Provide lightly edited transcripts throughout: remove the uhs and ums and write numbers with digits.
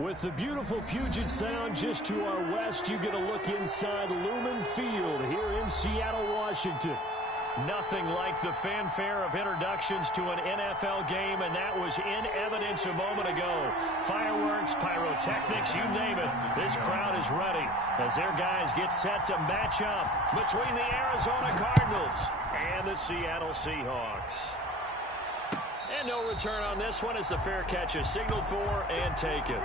With the beautiful Puget Sound just to our west, you get a look inside Lumen Field here in Seattle, Washington. Nothing like the fanfare of introductions to an NFL game, and that was in evidence a moment ago. Fireworks, pyrotechnics, you name it. This crowd is ready as their guys get set to match up between the Arizona Cardinals and the Seattle Seahawks. And no return on this one as the fair catch is signaled for and taken.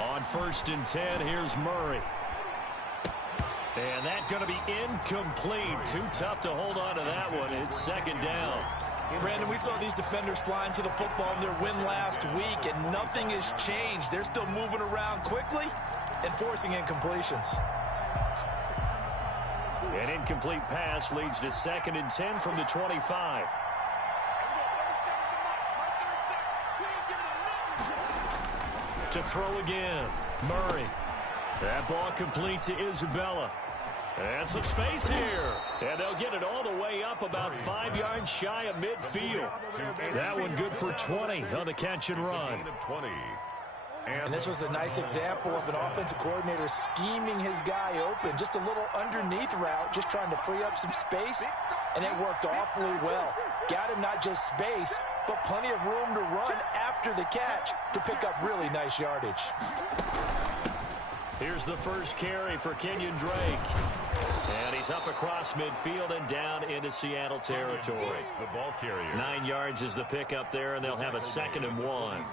On 1st and 10, here's Murray. And that's going to be incomplete. Too tough to hold on to that one. It's 2nd down. Brandon, we saw these defenders flying to the football in their win last week, and nothing has changed. They're still moving around quickly and forcing incompletions. An incomplete pass leads to 2nd and 10 from the 25. To throw again, Murray. That ball complete to Isabella. And some space here. And they'll get it all the way up about 5 yards shy of midfield. That one good for 20 on the catch and run. And this was a nice example of an offensive coordinator scheming his guy open. Just a little underneath route, just trying to free up some space. And it worked awfully well. Got him not just space, but plenty of room to run after the catch to pick up really nice yardage. Here's the first carry for Kenyon Drake. And he's up across midfield and down into Seattle territory. The ball carrier. 9 yards is the pickup there, and they'll have a 2nd and 1.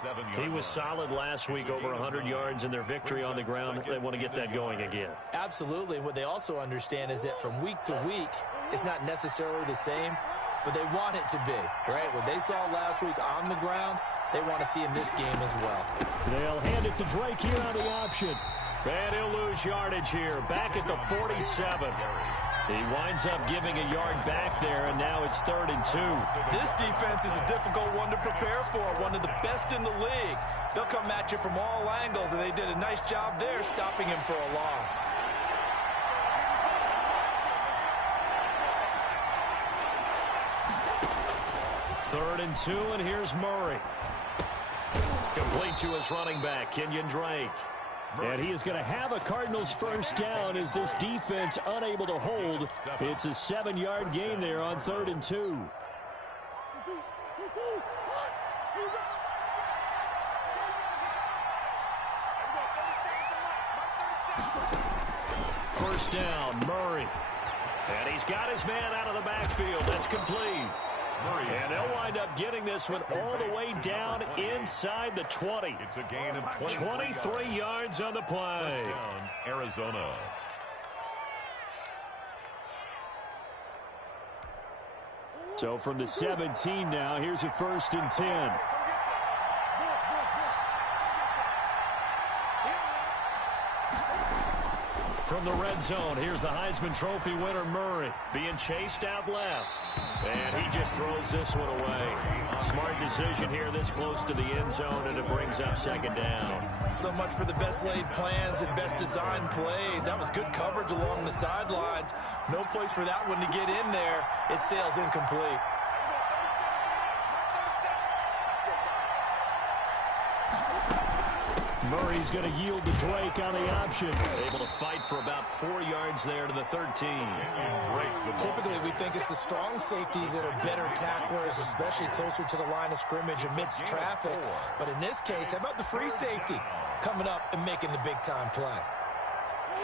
He was solid last week, over 100 yards in their victory on the ground. They want to get that going again. Absolutely. What they also understand is that from week to week, it's not necessarily the same, but they want it to be, right? What they saw last week on the ground, they want to see in this game as well. They'll hand it to Drake here on the option. And he'll lose yardage here, back at the 47. He winds up giving a yard back there, and now it's 3rd and 2. This defense is a difficult one to prepare for, one of the best in the league. They'll come at you from all angles, and they did a nice job there stopping him for a loss. Third and 2, and here's Murray. Complete to his running back, Kenyon Drake. And he is going to have a Cardinals first down as this defense unable to hold. It's a 7-yard gain there on 3rd and 2. First down, Murray. And he's got his man out of the backfield. That's complete. And they'll wind up getting this one all the way down inside the 20. It's a gain of 23 yards on the play. Touchdown, Arizona. So from the 17 now, here's a 1st and 10. From the red zone, here's the Heisman Trophy winner, Murray, being chased out left. And he just throws this one away. Smart decision here this close to the end zone, and it brings up 2nd down. So much for the best laid plans and best designed plays. That was good coverage along the sidelines. No place for that one to get in there. It sails incomplete. Murray's going to yield to Drake on the option. Able to fight for about 4 yards there to the 13. Typically, we think it's the strong safeties that are better tacklers, especially closer to the line of scrimmage amidst traffic. But in this case, how about the free safety coming up and making the big-time play?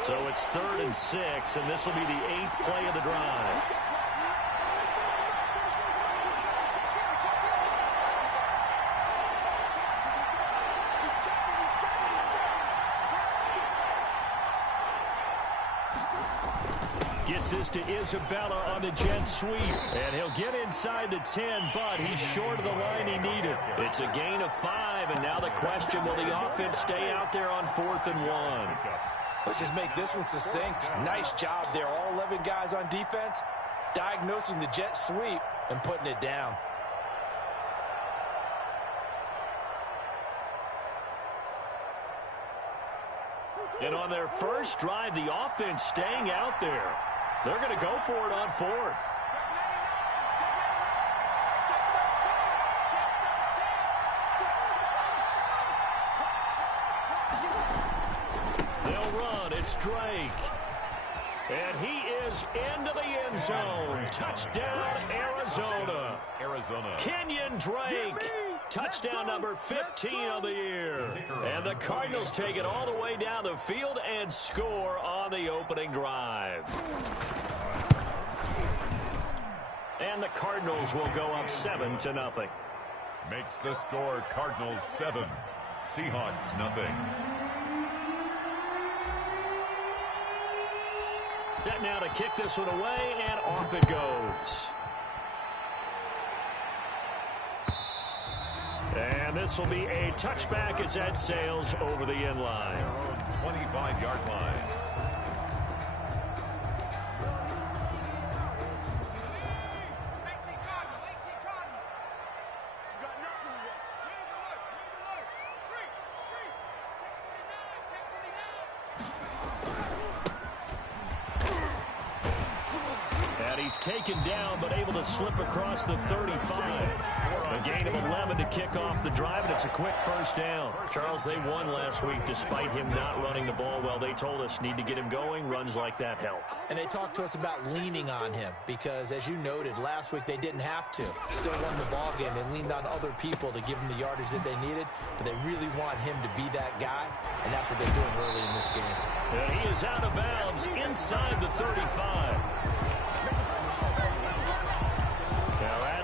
So it's 3rd and 6, and this will be the 8th play of the drive. Gets this to Isabella on the jet sweep. And he'll get inside the 10, but he's short of the line he needed. It's a gain of 5, and now the question, will the offense stay out there on 4th and 1? Let's just make this one succinct. Nice job there. All 11 guys on defense diagnosing the jet sweep and putting it down. And on their first drive, the offense staying out there. They're going to go for it on 4th. They'll run. It's Drake. And he is into the end zone. Touchdown, Arizona. Kenyon Drake. Touchdown number 15 of the year. And the Cardinals take it all the way down the field and score on the opening drive. And the Cardinals will go up 7-0. Makes the score Cardinals 7, Seahawks nothing. Set now to kick this one away, and off it goes. And this will be a touchback as that sails over the end line. 25-yard line. He's taken down, but able to slip across the 35. A gain of 11 to kick off the drive, and it's a quick first down. Charles, they won last week despite him not running the ball well. They told us need to get him going. Runs like that help. And they talked to us about leaning on him because, as you noted, last week they didn't have to. Still won the ball game. They leaned on other people to give them the yardage that they needed, but they really want him to be that guy, and that's what they're doing early in this game. And he is out of bounds inside the 35.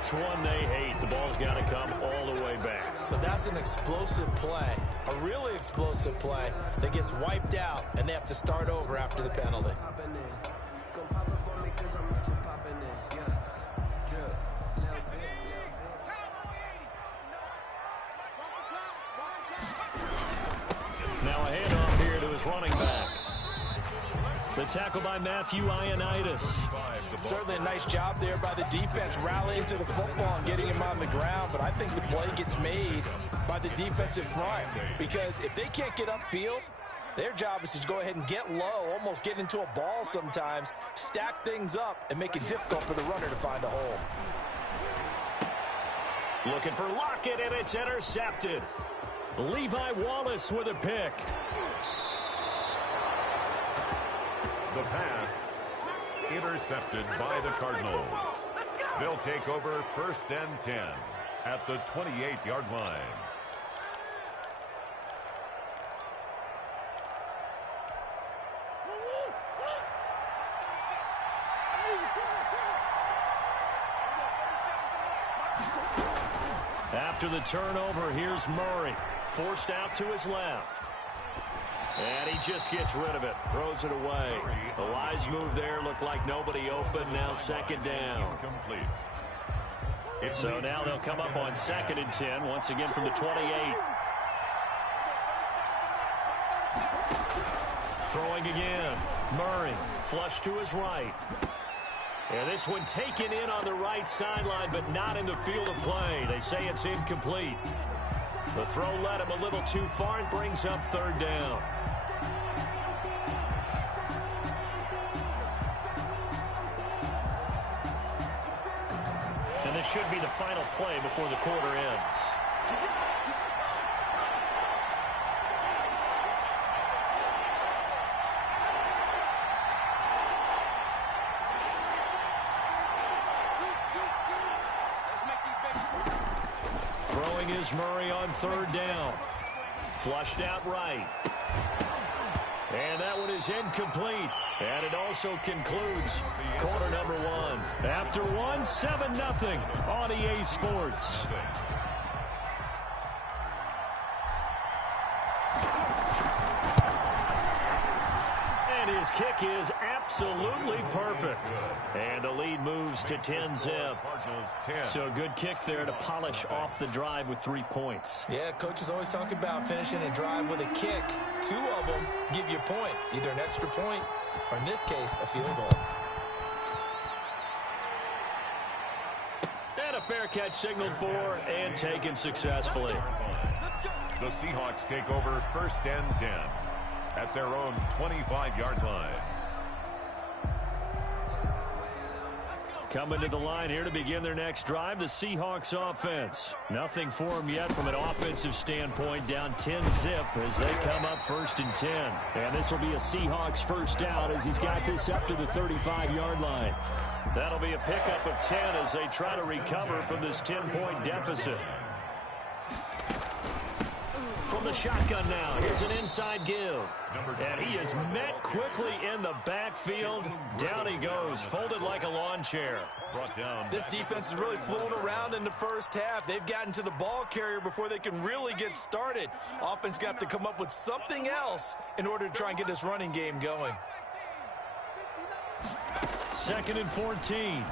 That's one they hate. The ball's got to come all the way back. So that's an explosive play, a really explosive play that gets wiped out, and they have to start over after the penalty. Now a handoff here to his running back. The tackle by Matthew Ioannidis. Certainly a nice job there by the defense rallying to the football and getting him on the ground, but I think the play gets made by the defensive front because if they can't get upfield, their job is to go ahead and get low, almost get into a ball sometimes, stack things up, and make it difficult for the runner to find a hole. Looking for Lockett, and it's intercepted. Levi Wallace with a pick. The pass intercepted by the Cardinals. They'll take over 1st and 10 at the 28-yard line. After the turnover, here's Murray. Forced out to his left. And he just gets rid of it. Throws it away. The wise move there. Looked like nobody open. Now 2nd down. So now they'll come up on 2nd and 10. Once again from the 28. Throwing again. Murray. Flush to his right. And this one taken in on the right sideline, but not in the field of play. They say it's incomplete. The throw led him a little too far and brings up 3rd down. And this should be the final play before the quarter ends. Throwing is Murray on 3rd down. Flushed out right. And that one is incomplete. And it also concludes quarter number 1. After 1, 7-0 on EA Sports. And his kick is absolutely perfect. And the lead moves to 10-zip. So a good kick there to polish off the drive with 3 points. Yeah, coaches always talk about finishing a drive with a kick. 2 of them give you points, either an extra point or, in this case, a field goal. And a fair catch signaled for and taken successfully. The Seahawks take over 1st and 10 at their own 25-yard line. Coming to the line here to begin their next drive, the Seahawks offense. Nothing for them yet from an offensive standpoint, down 10-zip as they come up 1st and 10. And this will be a Seahawks first down as he's got this up to the 35-yard line. That'll be a pickup of 10 as they try to recover from this 10-point deficit. From the shotgun now, here's an inside give. And he is met quickly in the backfield. Down he goes, folded like a lawn chair. This defense is really flown around in the first half. They've gotten to the ball carrier before they can really get started. Offense going to have to come up with something else in order to try and get this running game going. 2nd and 14.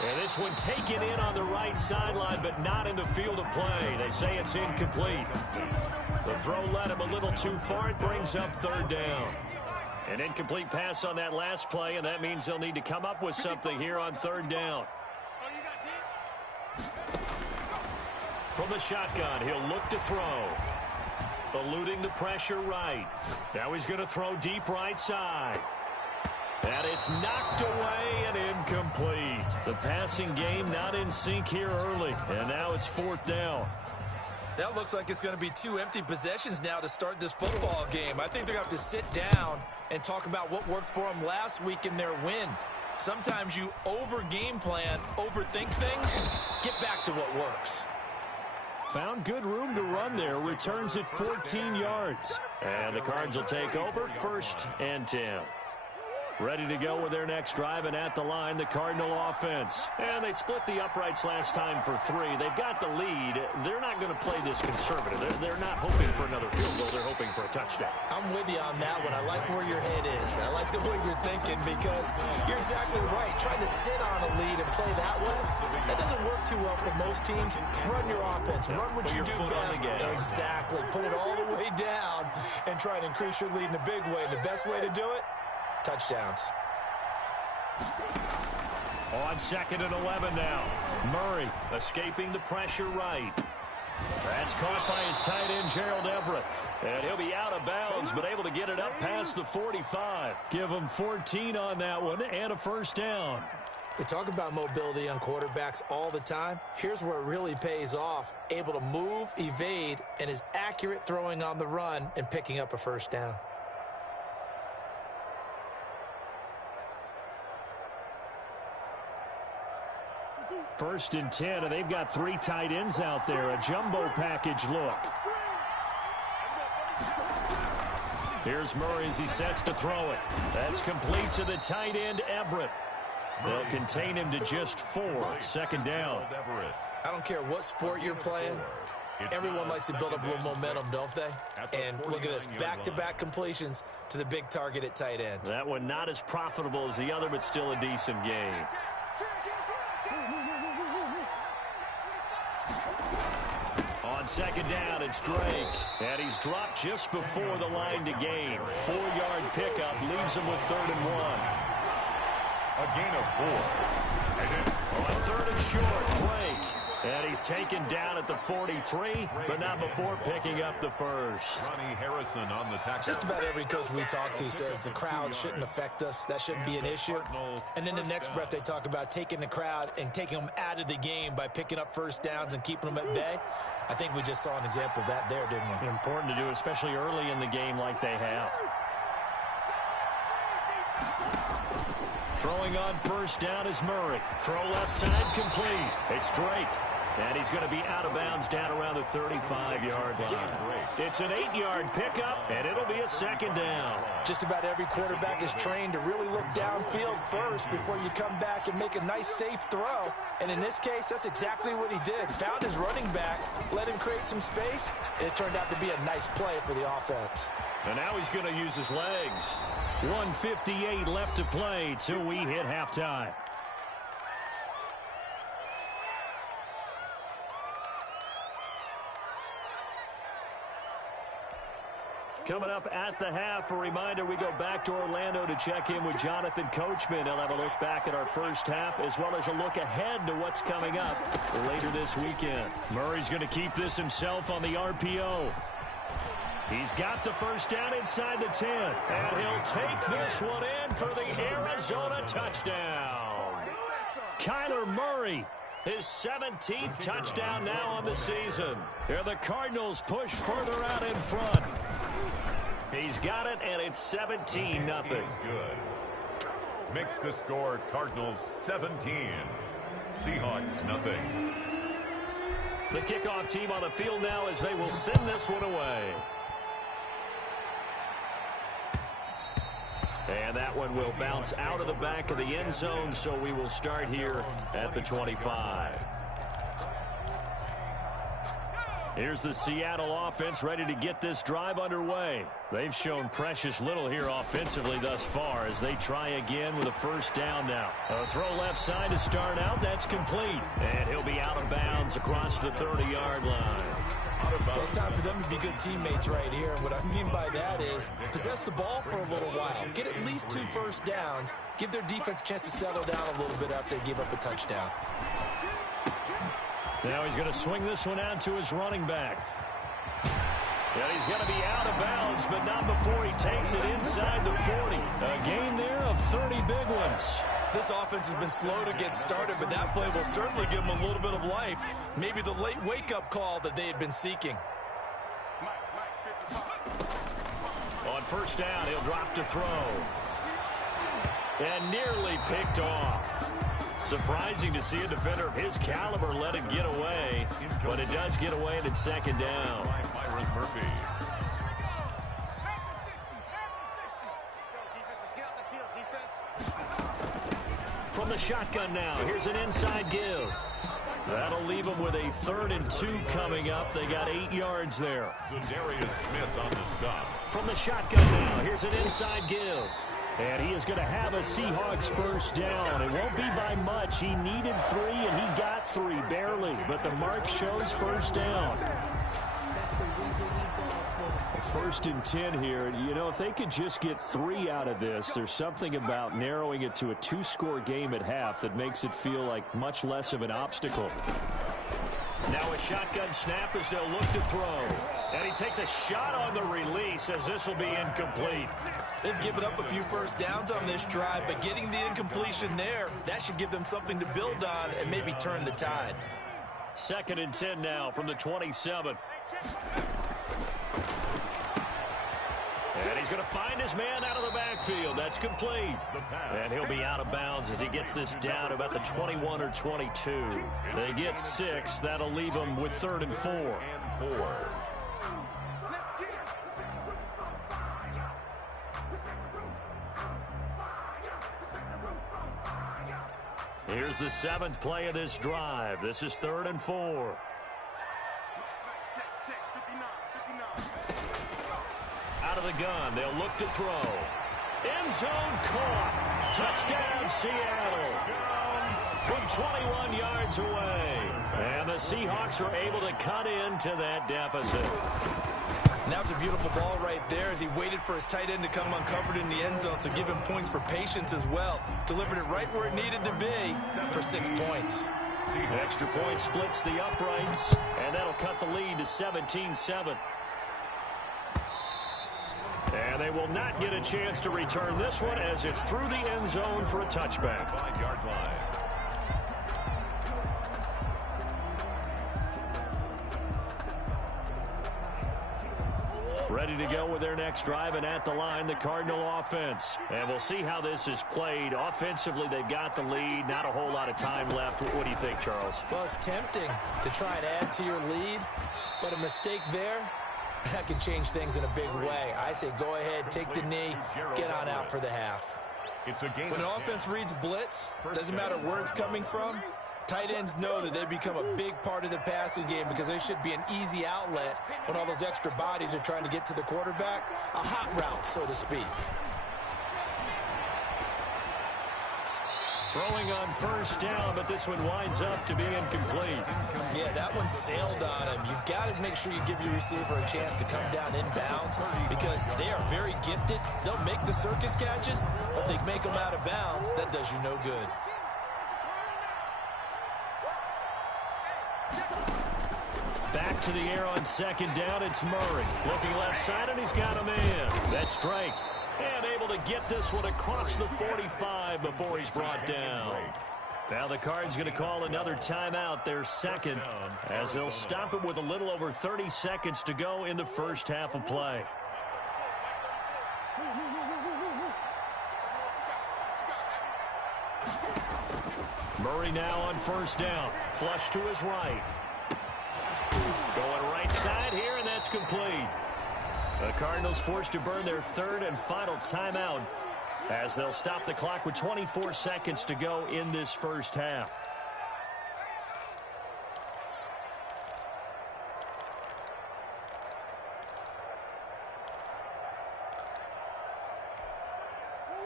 And this one taken in on the right sideline, but not in the field of play. They say it's incomplete. The throw led him a little too far. It brings up 3rd down. An incomplete pass on that last play, and that means they'll need to come up with something here on 3rd down. From the shotgun, he'll look to throw. Eluding the pressure right. Now he's going to throw deep right side. And it's knocked away and incomplete. The passing game not in sync here early. And now it's 4th down. That looks like it's going to be 2 empty possessions now to start this football game. I think they're going to have to sit down and talk about what worked for them last week in their win. Sometimes you over-game plan, overthink things, get back to what works. Found good room to run there. Returns at 14 yards. And the Cards will take over 1st and 10. Ready to go with their next drive, and at the line, the Cardinal offense. And they split the uprights last time for 3. They've got the lead. They're not going to play this conservative. They're not hoping for another field goal. They're hoping for a touchdown. I'm with you on that one. I like where your head is. I like the way you're thinking because you're exactly right. Trying to sit on a lead and play that way, that doesn't work too well for most teams. Run your offense. Run what you do best. Exactly. Put it all the way down and try and increase your lead in a big way. And the best way to do it, touchdowns. On 2nd and 11 now. Murray escaping the pressure right. That's caught by his tight end, Gerald Everett. And he'll be out of bounds, but able to get it up past the 45. Give him 14 on that one and a 1st down. They talk about mobility on quarterbacks all the time. Here's where it really pays off. Able to move, evade, and is accurate throwing on the run and picking up a 1st down. First and 10, and they've got 3 tight ends out there. A jumbo package look. Here's Murray as he sets to throw it. That's complete to the tight end, Everett. They'll contain him to just 4. 2nd down. I don't care what sport you're playing. Everyone likes to build up a little momentum, don't they? And look at this, back-to-back completions to the big target at tight end. That one not as profitable as the other, but still a decent game. On 2nd down, it's Drake. And he's dropped just before the line to gain. 4-yard pickup leaves him with 3rd and 1. A gain of 4. And it's on 3rd and short, Drake. And he's taken down at the 43, but not before picking up the 1st. Ronnie Harrison on the tackle. Just about every coach we talk to says the crowd shouldn't affect us. That shouldn't be an issue. And then the next breath they talk about taking the crowd and taking them out of the game by picking up 1st downs and keeping them at bay. I think we just saw an example of that there, didn't we? Important to do, especially early in the game like they have. Throwing on 1st down is Murray. Throw left side complete. It's Drake. And he's going to be out of bounds down around the 35-yard line. It's an 8-yard pickup, and it'll be a second down. Just about every quarterback is trained to really look downfield first before you come back and make a nice, safe throw. And in this case, that's exactly what he did. Found his running back, let him create some space, and it turned out to be a nice play for the offense. And now he's going to use his legs. 1:58 left to play till we hit halftime. Coming up at the half, a reminder, we go back to Orlando to check in with Jonathan Coachman. He'll have a look back at our first half as well as a look ahead to what's coming up later this weekend. Murray's going to keep this himself on the RPO. He's got the first down inside the 10, and he'll take this one in for the Arizona touchdown. Kyler Murray, his 17th touchdown now on the season. Here the Cardinals push further out in front. He's got it, and it's 17-0. Good. Makes the score Cardinals 17, Seahawks nothing. The kickoff team on the field now as they will send this one away. And that one will bounce out of the back of the end zone, so we will start here at the 25. Here's the Seattle offense ready to get this drive underway. They've shown precious little here offensively thus far as they try again with a first down now. A throw left side to start out. That's complete. And he'll be out of bounds across the 30-yard line. Well, it's time for them to be good teammates right here. And what I mean by that is possess the ball for a little while. Get at least 2 first downs. Give their defense a chance to settle down a little bit after they give up a touchdown. Now he's going to swing this one out to his running back. And he's going to be out of bounds, but not before he takes it inside the 40. A gain there of 30 big ones. This offense has been slow to get started, but that play will certainly give them a little bit of life. Maybe the late wake-up call that they had been seeking. On first down, he'll drop to throw. And nearly picked off. Surprising to see a defender of his caliber let it get away, but it does get away and it's second down. Byron Murphy. From the shotgun now, here's an inside give. That'll leave them with a 3rd and 2 coming up. They got 8 yards there. Za'Darius Smith on the stop. From the shotgun now, here's an inside give. And he is going to have a Seahawks first down. It won't be by much. He needed 3, and he got 3, barely. But the mark shows first down. 1st and 10 here. You know, if they could just get 3 out of this, there's something about narrowing it to a 2-score game at half that makes it feel like much less of an obstacle. Now a shotgun snap as they'll look to throw. And he takes a shot on the release as this will be incomplete. They've given up a few first downs on this drive, but getting the incompletion there, that should give them something to build on and maybe turn the tide. 2nd and 10 now from the 27. And he's going to find his man out of the backfield. That's complete. And he'll be out of bounds as he gets this down about the 21 or 22. They get 6. That'll leave them with 3rd and 4. Here's the 7th play of this drive. This is 3rd and 4. Out of the gun, they'll look to throw. End zone caught. Touchdown, Seattle. From 21 yards away. And the Seahawks are able to cut into that deficit. And that was a beautiful ball right there as he waited for his tight end to come uncovered in the end zone, so give him points for patience as well. Delivered it right where it needed to be for 6 points. Extra point splits the uprights, and that'll cut the lead to 17-7. And they will not get a chance to return this one as it's through the end zone for a touchback. 5-yard line. Ready to go with their next drive, and at the line, the Cardinal offense. And we'll see how this is played. Offensively, they've got the lead. Not a whole lot of time left. What do you think, Charles? Well, it's tempting to try and add to your lead, but a mistake there, that can change things in a big way. I say go ahead, take the knee, get on out for the half. When an offense reads blitz, doesn't matter where it's coming from, tight ends know that they become a big part of the passing game because they should be an easy outlet when all those extra bodies are trying to get to the quarterback. A hot route, so to speak. Throwing on first down, but this one winds up to be incomplete. Yeah, that one sailed on him. You've got to make sure you give your receiver a chance to come down inbounds because they are very gifted. They'll make the circus catches, but they make them out of bounds. That does you no good. Back to the air on second down, it's Murray. Looking left side, and he's got a man. That's Drake. And able to get this one across the 45 before he's brought down. Now the Cards going to call another timeout, their second, as they'll stop it with a little over 30 seconds to go in the first half of play. Murray now on first down. Flush to his right. Going right side here, and that's complete. The Cardinals forced to burn their third and final timeout as they'll stop the clock with 24 seconds to go in this first half.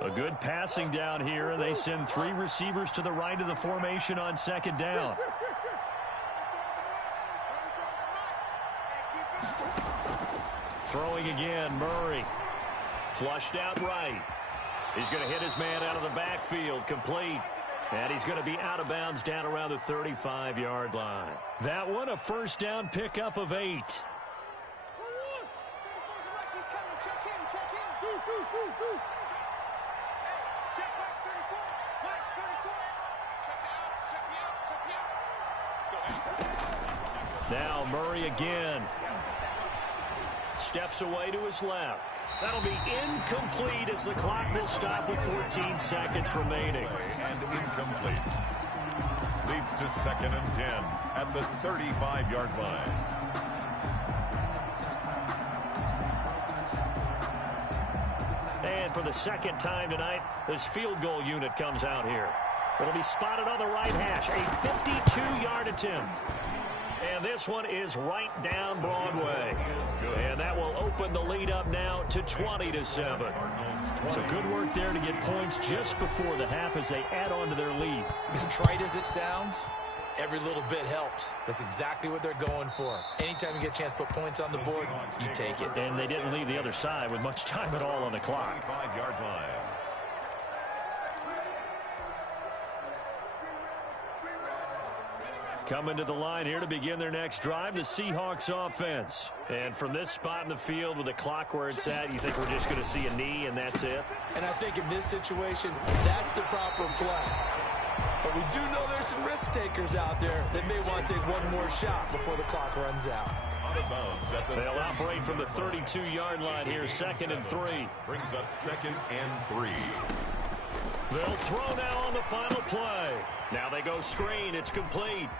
A good passing down here, and they send three receivers to the right of the formation on second down. Throwing again, Murray. Flushed out right. He's going to hit his man out of the backfield, complete. And he's going to be out of bounds down around the 35-yard line. That one, a first down pickup of 8. Now Murray again. Steps away to his left. That'll be incomplete as the clock will stop with 14 seconds remaining. And incomplete. Leads to 2nd and 10 at the 35-yard line. And for the second time tonight, this field goal unit comes out here. It'll be spotted on the right hash. A 52-yard attempt. And this one is right down Broadway. And that will open the lead up now to 20-7. So good work there to get points just before the half as they add on to their lead. As trite as it sounds, every little bit helps. That's exactly what they're going for. Anytime you get a chance to put points on the board, you take it. And they didn't leave the other side with much time at all on the clock. 25-yard line. Coming to the line here to begin their next drive, the Seahawks offense. And from this spot in the field with the clock where it's at, you think we're just going to see a knee and that's it? And I think in this situation, that's the proper play. But we do know there's some risk takers out there that may want to take one more shot before the clock runs out. They'll operate from the 32-yard line here, 2nd and 3. Brings up 2nd and 3. They'll throw now on the final play. Now they go screen. It's complete.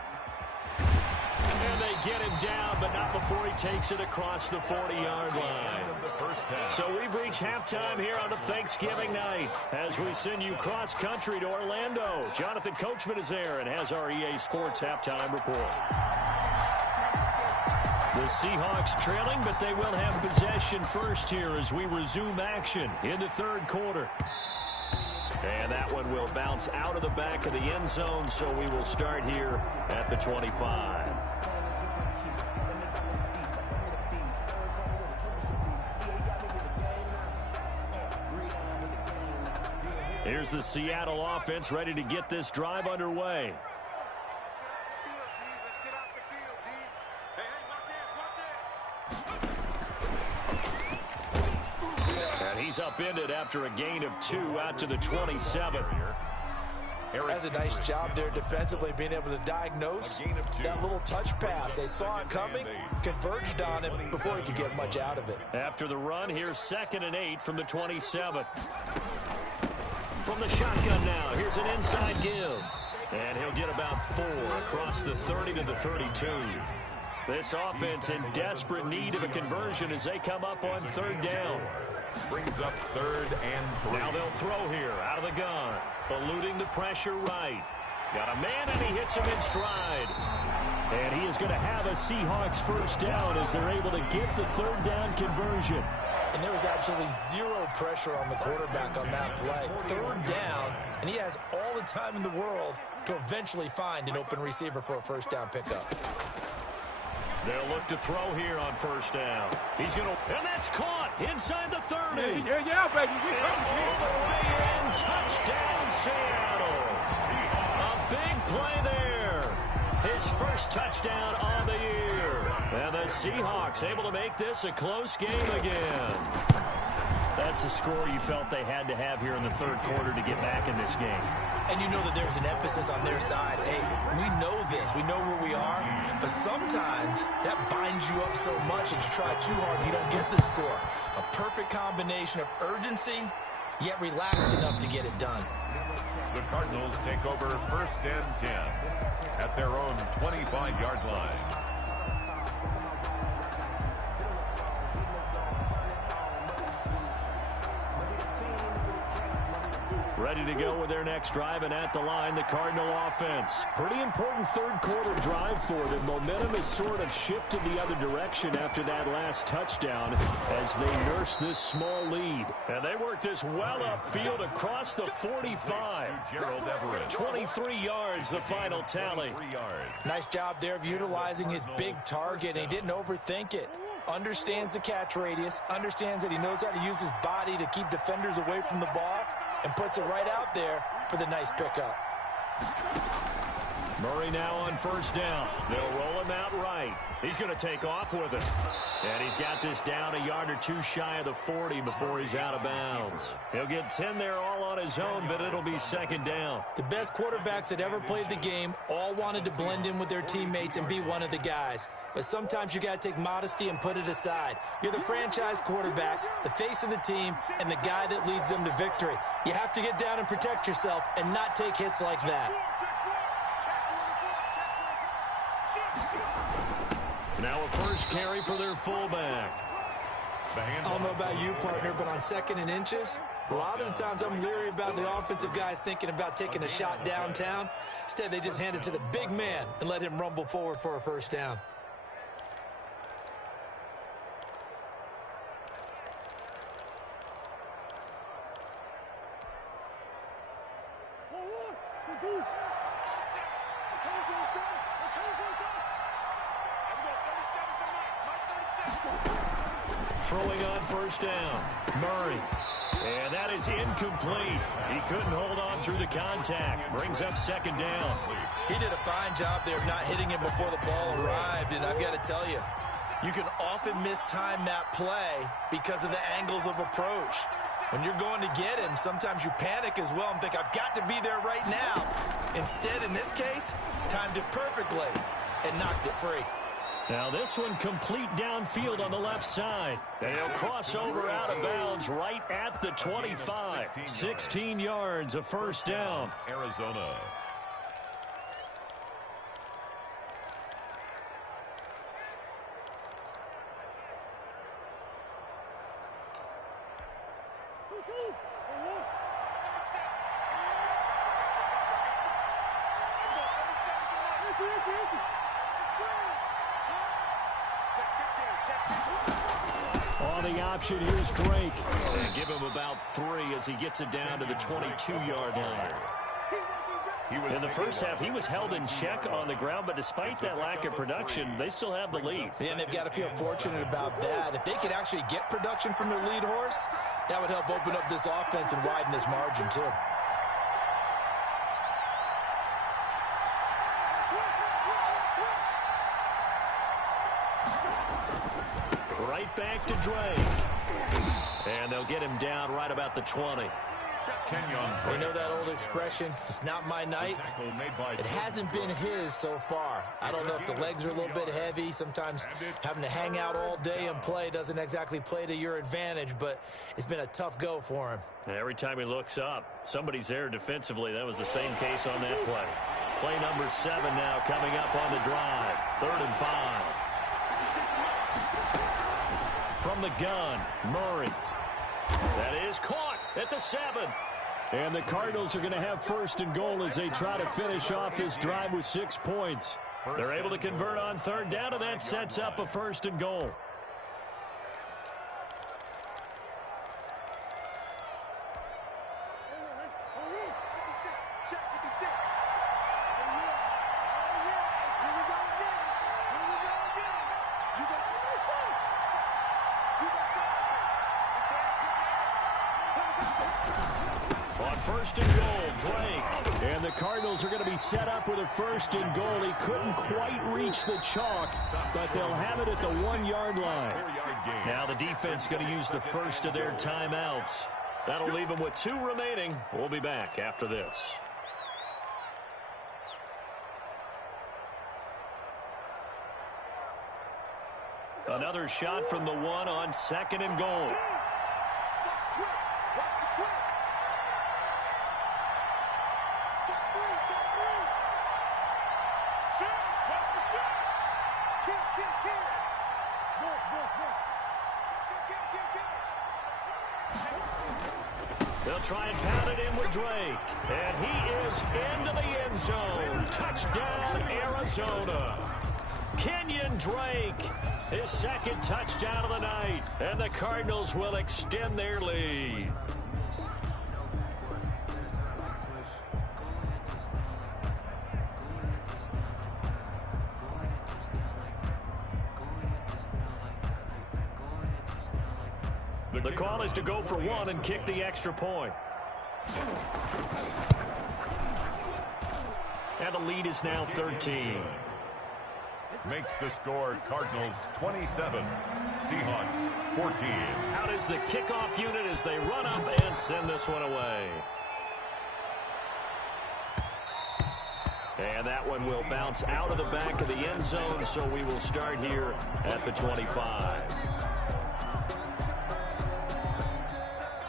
And they get him down, but not before he takes it across the 40-yard line. So we've reached halftime here on a Thanksgiving night as we send you cross-country to Orlando. Jonathan Coachman is there and has our EA Sports halftime report. The Seahawks trailing, but they will have possession first here as we resume action in the third quarter. And that one will bounce out of the back of the end zone, so we will start here at the 25. Here's the Seattle offense ready to get this drive underway. And he's upended after a gain of 2 out to the 27. That's a nice job there defensively, being able to diagnose that little touch pass. They saw it coming, converged on it before he could get much out of it. After the run, here's 2nd and 8 from the 27. From the shotgun now, here's an inside give. And he'll get about 4 across the 30 to the 32. This offense in desperate need of a conversion as they come up on 3rd down. Brings up 3rd and 3. Now they'll throw here out of the gun. Eluding the pressure right. Got a man and he hits him in stride. And he is going to have a Seahawks 1st down as they're able to get the 3rd down conversion. And there was absolutely zero pressure on the quarterback on that play. 3rd down, and he has all the time in the world to eventually find an open receiver for a 1st down pickup. They'll look to throw here on 1st down. He's going to, and that's caught inside the 30. Yeah, baby. We and all the way in, touchdown Seattle. A big play there. His 1st touchdown on the year. And the Seahawks able to make this a close game again. That's a score you felt they had to have here in the 3rd quarter to get back in this game. And you know that there's an emphasis on their side. Hey, we know this. We know where we are. But sometimes that binds you up so much that you try too hard and you don't get the score. A perfect combination of urgency, yet relaxed enough to get it done. The Cardinals take over 1st and 10 at their own 25-yard line. Ready to go with their next drive, and at the line, the Cardinal offense. Pretty important 3rd quarter drive for them. Momentum has sort of shifted the other direction after that last touchdown as they nurse this small lead. And they work this well upfield across the 45. Gerald Everett. 23 yards, the final tally. Nice job there of utilizing his big target, and he didn't overthink it. Understands the catch radius, understands that he knows how to use his body to keep defenders away from the ball, and puts it right out there for the nice pickup. Murray now on 1st down. They'll roll him out right. He's going to take off with it. And he's got this down a yard or 2 shy of the 40 before he's out of bounds. He'll get 10 there all on his own, but it'll be 2nd down. The best quarterbacks that ever played the game all wanted to blend in with their teammates and be one of the guys. But sometimes you got to take modesty and put it aside. You're the franchise quarterback, the face of the team, and the guy that leads them to victory. You have to get down and protect yourself and not take hits like that. Now a 1st carry for their fullback. I don't know about you, partner, but on 2nd and inches, a lot of the times I'm leery about the offensive guys thinking about taking a shot downtown. Instead, they just hand it to the big man and let him rumble forward for a 1st down. Throwing on 1st down, Murray. And that is incomplete. He couldn't hold on through the contact. Brings up 2nd down. He did a fine job there of not hitting him before the ball arrived, and I've got to tell you, you can often mistime that play because of the angles of approach. When you're going to get him, sometimes you panic as well and think, I've got to be there right now. Instead, in this case, timed it perfectly and knocked it free. Now this one complete downfield on the left side. And he'll cross over out of bounds right at the 25. 16 yards, a 1st down. Arizona. On the option, here's Drake. And give him about 3 as he gets it down to the 22-yard line. In the 1st half, he was held in check on the ground, but despite that lack of production, they still have the lead. And they've got to feel fortunate about that. If they could actually get production from their lead horse, that would help open up this offense and widen this margin, too. Right back to Drake. And they'll get him down right about the 20. We know that old expression, it's not my night. It hasn't been his so far. I don't know if the legs are a little bit heavy. Sometimes having to hang out all day and play doesn't exactly play to your advantage, but it's been a tough go for him. Every time he looks up, somebody's there defensively. That was the same case on that play. Play number 7 now coming up on the drive. 3rd and 5. From the gun, Murray. That is caught at the 7. And the Cardinals are going to have 1st and goal as they try to finish off this drive with 6 points. They're able to convert on 3rd down, and that sets up a 1st and goal. On 1st and goal, Drake. And the Cardinals are going to be set up with a 1st and goal. He couldn't quite reach the chalk, but they'll have it at the 1-yard line. Now the defense going to use the first of their timeouts. That'll leave them with 2 remaining. We'll be back after this. Another shot from the 1 on 2nd and goal. They'll try and pound it in with Drake. And he is into the end zone. Touchdown, Arizona. Kenyon Drake, his 2nd touchdown of the night. And the Cardinals will extend their lead. The call is to go for 1 and kick the extra point. And the lead is now 13. Makes the score Cardinals 27, Seahawks 14. Out is the kickoff unit as they run up and send this one away. And that one will bounce out of the back of the end zone, so we will start here at the 25.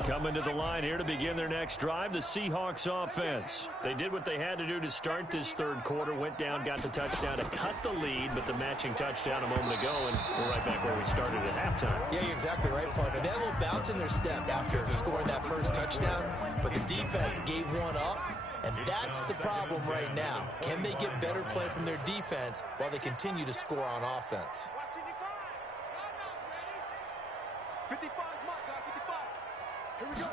Coming to the line here to begin their next drive, the Seahawks offense. They did what they had to do to start this 3rd quarter, went down, got the touchdown to cut the lead, but the matching touchdown a moment ago, and we're right back where we started at halftime. Yeah, you're exactly right, partner. They had a little bounce in their step after scoring that first touchdown, but the defense gave one up, and that's the problem right now. Can they get better play from their defense while they continue to score on offense? 55, mark, 55. Here we go.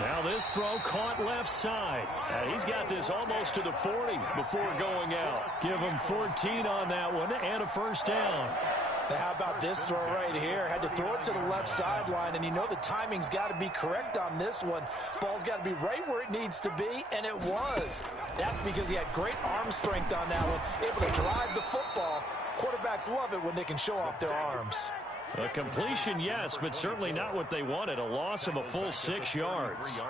Now this throw caught left side. He's got this almost to the 40 before going out. Give him 14 on that one and a 1st down. Now how about this throw right here? Had to throw it to the left sideline, and you know the timing's got to be correct on this one. Ball's got to be right where it needs to be, and it was. That's because he had great arm strength on that one, able to drive the football. Quarterbacks love it when they can show off their arms. A completion, yes, but certainly not what they wanted. A loss of a full 6 yards.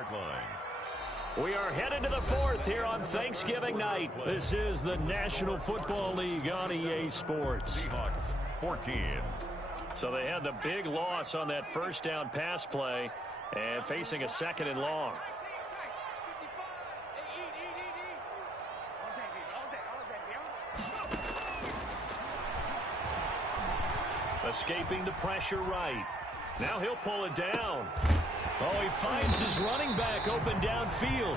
We are headed to the 4th here on Thanksgiving night. This is the National Football League on EA Sports. Seahawks 14. So they had the big loss on that 1st down pass play and facing a 2nd and long. Escaping the pressure right. Now he'll pull it down. Oh, he finds his running back open downfield.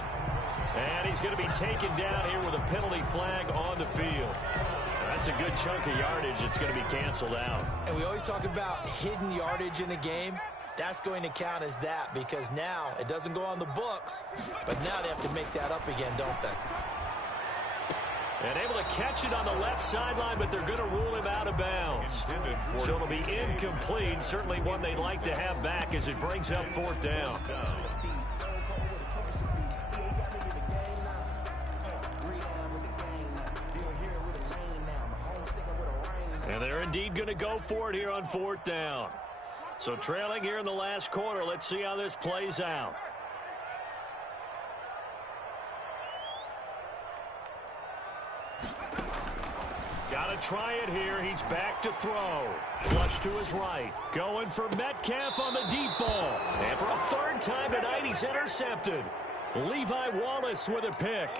And he's going to be taken down here with a penalty flag on the field. That's a good chunk of yardage. It's going to be canceled out. And we always talk about hidden yardage in a game. That's going to count as that because now it doesn't go on the books, but now they have to make that up again, don't they? And able to catch it on the left sideline, but they're going to rule him out of bounds. So it'll be incomplete. Certainly one they'd like to have back as it brings up 4th down. And they're indeed going to go for it here on 4th down. So trailing here in the last quarter. Let's see how this plays out. Got to try it here. He's back to throw. Flush to his right. Going for Metcalf on the deep ball. And for a third time tonight, he's intercepted. Levi Wallace with a pick.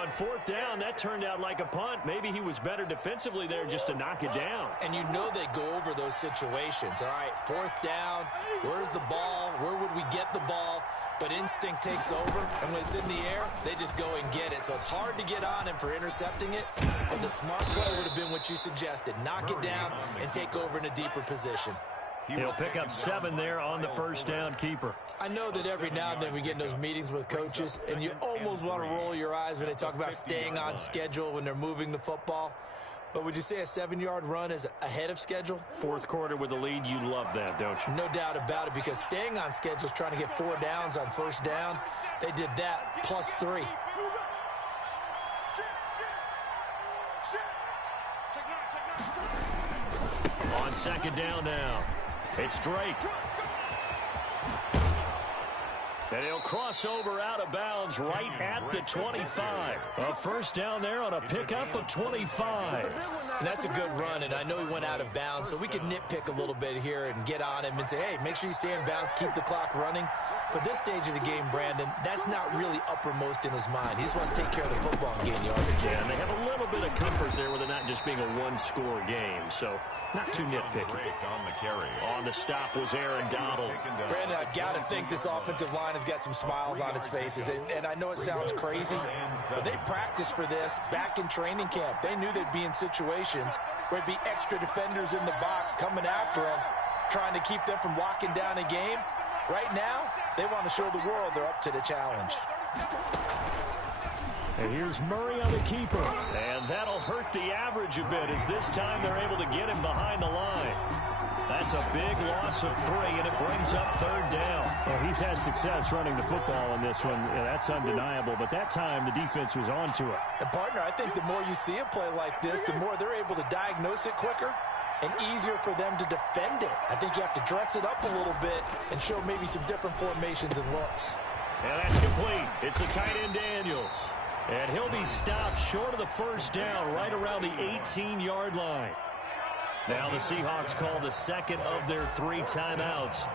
On fourth down, that turned out like a punt. Maybe he was better defensively there just to knock it down. And you know they go over those situations. All right, fourth down, where's the ball? Where would we get the ball? But instinct takes over, and when it's in the air, they just go and get it. So it's hard to get on him for intercepting it, but the smart play would have been what you suggested. Knock it down and take over in a deeper position. He'll pick up 7 there on the first down keeper. I know that every now and then we get in those meetings with coaches, and you almost want to roll your eyes when they talk about staying on schedule when they're moving the football. But would you say a 7-yard run is ahead of schedule? Fourth quarter with the lead, you love that, don't you? No doubt about it, because staying on schedule is trying to get 4 downs on first down. They did that plus 3. On second down now, it's Drake. And he'll cross over out of bounds right at the 25. A first down there on a pickup of 25. And that's a good run, and I know he went out of bounds, so we could nitpick a little bit here and get on him and say, hey, make sure you stay in bounds, keep the clock running. But this stage of the game, Brandon, that's not really uppermost in his mind. He just wants to take care of the football and gain yardage. Yeah, and they have a little bit of comfort there with it not just being a one-score game, so not too nitpicky. On the stop was Aaron Donald. Brandon, I've got to think this offensive line has got some smiles on its faces, and I know it sounds crazy, but they practiced for this back in training camp. They knew they'd be in situations where there'd be extra defenders in the box coming after them, trying to keep them from locking down a game. Right now, they want to show the world they're up to the challenge. And here's Murray on the keeper. And that'll hurt the average a bit as this time they're able to get him behind the line. That's a big loss of 3, and it brings up third down. Well, he's had success running the football in this one. Yeah, that's undeniable. But that time, the defense was on to it. And, partner, I think the more you see a play like this, the more they're able to diagnose it quicker and easier for them to defend it. I think you have to dress it up a little bit and show maybe some different formations and looks. And that's complete. It's the tight end Daniels. And he'll be stopped short of the first down right around the 18-yard line. Now the Seahawks call the second of their 3 timeouts.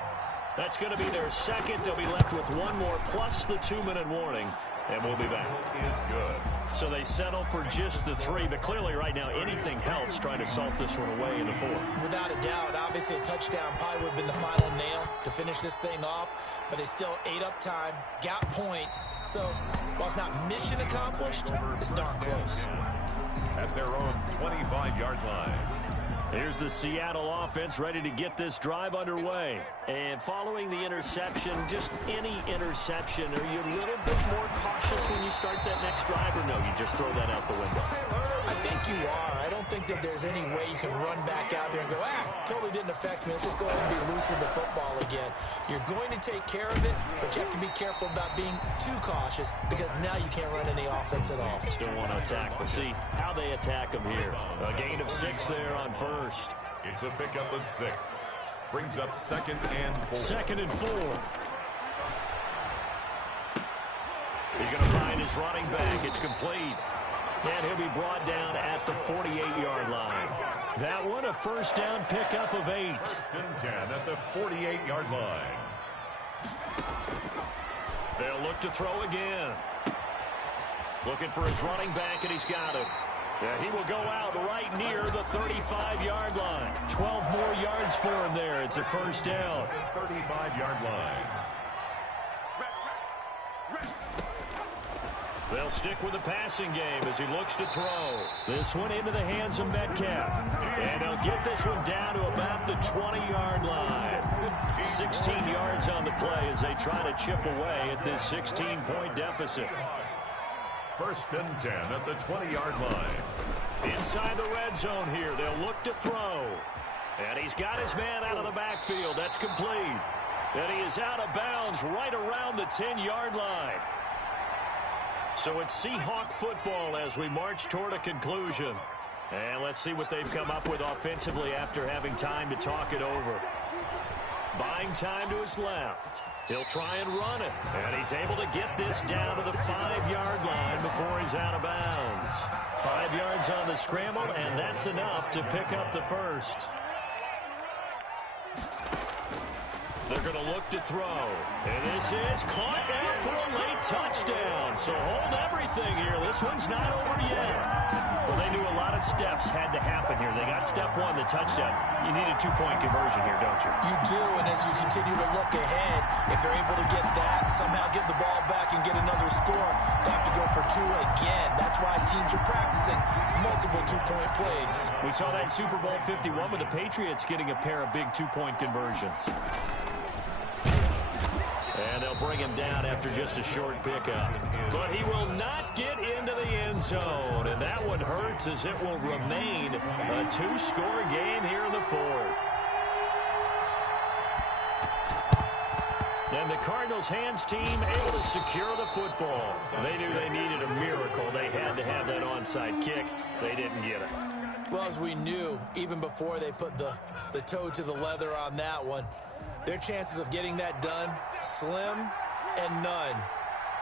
That's going to be their second. They'll be left with 1 more plus the 2-minute warning. And we'll be back. Is good. So they settle for just the 3, but clearly right now anything helps trying to salt this one away in the 4th. Without a doubt, obviously a touchdown probably would have been the final nail to finish this thing off, but it's still ate up time, got points. So while it's not mission accomplished, it's darn close. At their own 25-yard line. Here's the Seattle offense ready to get this drive underway. And following the interception, just any interception, are you a little bit more cautious when you start that next drive, or no, you just throw that out the window? I think you are. I don't think that there's any way you can run back out there and go, totally didn't affect me. Let's just go ahead and be loose with the football again. You're going to take care of it, but you have to be careful about being too cautious because now you can't run any offense at all. Still want to attack. We'll see how they attack them here. A gain of 6 there on first. It's a pickup of 6. Brings up 2nd and 4. 2nd and 4. He's going to find his running back. It's complete. And he'll be brought down at the 48-yard line. That one a first down pickup of 8. 1st and 10 at the 48-yard line. They'll look to throw again. Looking for his running back, and he's got it. And he will go out right near the 35-yard line. 12 more yards for him there. It's a first down. 35-yard line. They'll stick with the passing game as he looks to throw. This one into the hands of Metcalf. And they'll get this one down to about the 20-yard line. 16 yards on the play as they try to chip away at this 16-point deficit. 1st and 10 at the 20-yard line. Inside the red zone here. They'll look to throw. And he's got his man out of the backfield. That's complete. And he is out of bounds right around the 10-yard line. So it's Seahawk football as we march toward a conclusion. And let's see what they've come up with offensively after having time to talk it over. buying time to his left. He'll try and run it, and he's able to get this down to the 5-yard line before he's out of bounds. 5 yards on the scramble, and that's enough to pick up the first. They're going to look to throw. And this is caught out for a late touchdown. So hold everything here. This one's not over yet. Well, they knew a lot of steps had to happen here. They got step one, the touchdown. You need a 2-point conversion here, don't you? You do, and as you continue to look ahead, if they're able to get that, somehow get the ball back and get another score, they have to go for 2 again. That's why teams are practicing multiple 2-point plays. We saw that Super Bowl 51 with the Patriots getting a pair of big 2-point conversions. And they'll bring him down after just a short pickup. But he will not get into the end zone. And that one hurts as it will remain a 2-score game here in the fourth. And the Cardinals hands team able to secure the football. They knew they needed a miracle. They had to have that onside kick. They didn't get it. Well, as we knew, even before they put the toe to the leather on that one, their chances of getting that done, slim and none.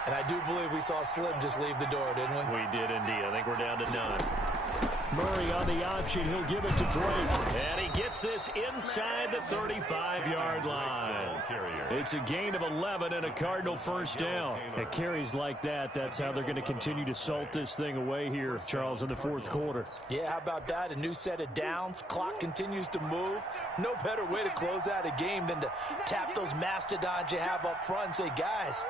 And I do believe we saw Slim just leave the door, didn't we? We did indeed. I think we're down to none. Murray on the option. He'll give it to Drake. And he gets this inside the 35-yard line. It's a gain of 11 and a Cardinal first down. At carries like that, that's how they're going to continue to salt this thing away here, Charles, in the fourth quarter. Yeah, how about that? A new set of downs. Clock continues to move. No better way to close out a game than to tap those mastodons you have up front and say, guys,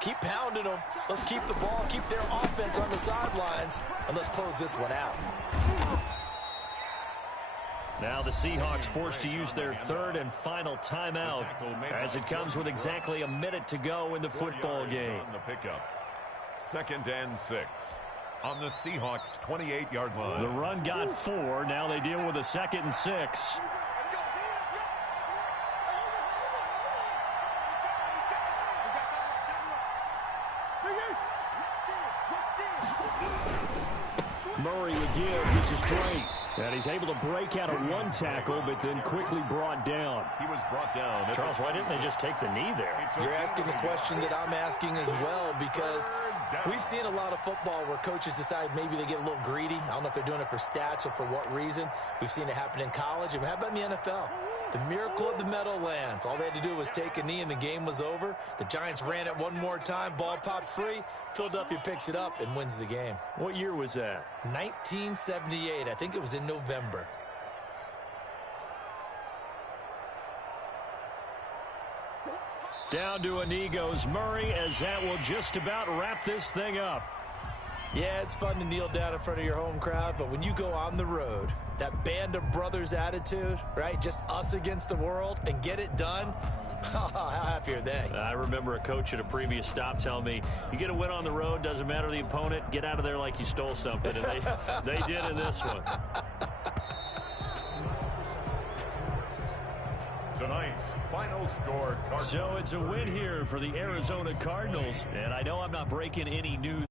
keep pounding them. Let's keep the ball, keep their offense on the sidelines, and let's close this one out. Now the Seahawks forced to use their third and final timeout as it comes with exactly a minute to go in the football game. On the pickup. 2nd and 6 on the Seahawks 28-yard line. The run got 4. Now they deal with a 2nd and 6. Murray would give. This is Drake. And he's able to break out of one tackle, but then quickly brought down. He was brought down. Charles, why didn't they just take the knee there? You're asking the question that I'm asking as well, because we've seen a lot of football where coaches decide maybe they get a little greedy. I don't know if they're doing it for stats or for what reason. We've seen it happen in college. And how about in the NFL? The miracle of the Meadowlands. All they had to do was take a knee and the game was over. The Giants ran it one more time. Ball popped free. Philadelphia picks it up and wins the game. What year was that? 1978. I think it was in November. Down to a knee goes Murray, as that will just about wrap this thing up. Yeah, it's fun to kneel down in front of your home crowd, but when you go on the road, that band of brothers attitude, right? Just us against the world and get it done. How happy are they? I remember a coach at a previous stop telling me, you get a win on the road, doesn't matter the opponent, get out of there like you stole something. And they did in this one. Tonight's final score. So it's a win here for the Arizona Cardinals. And I know I'm not breaking any news.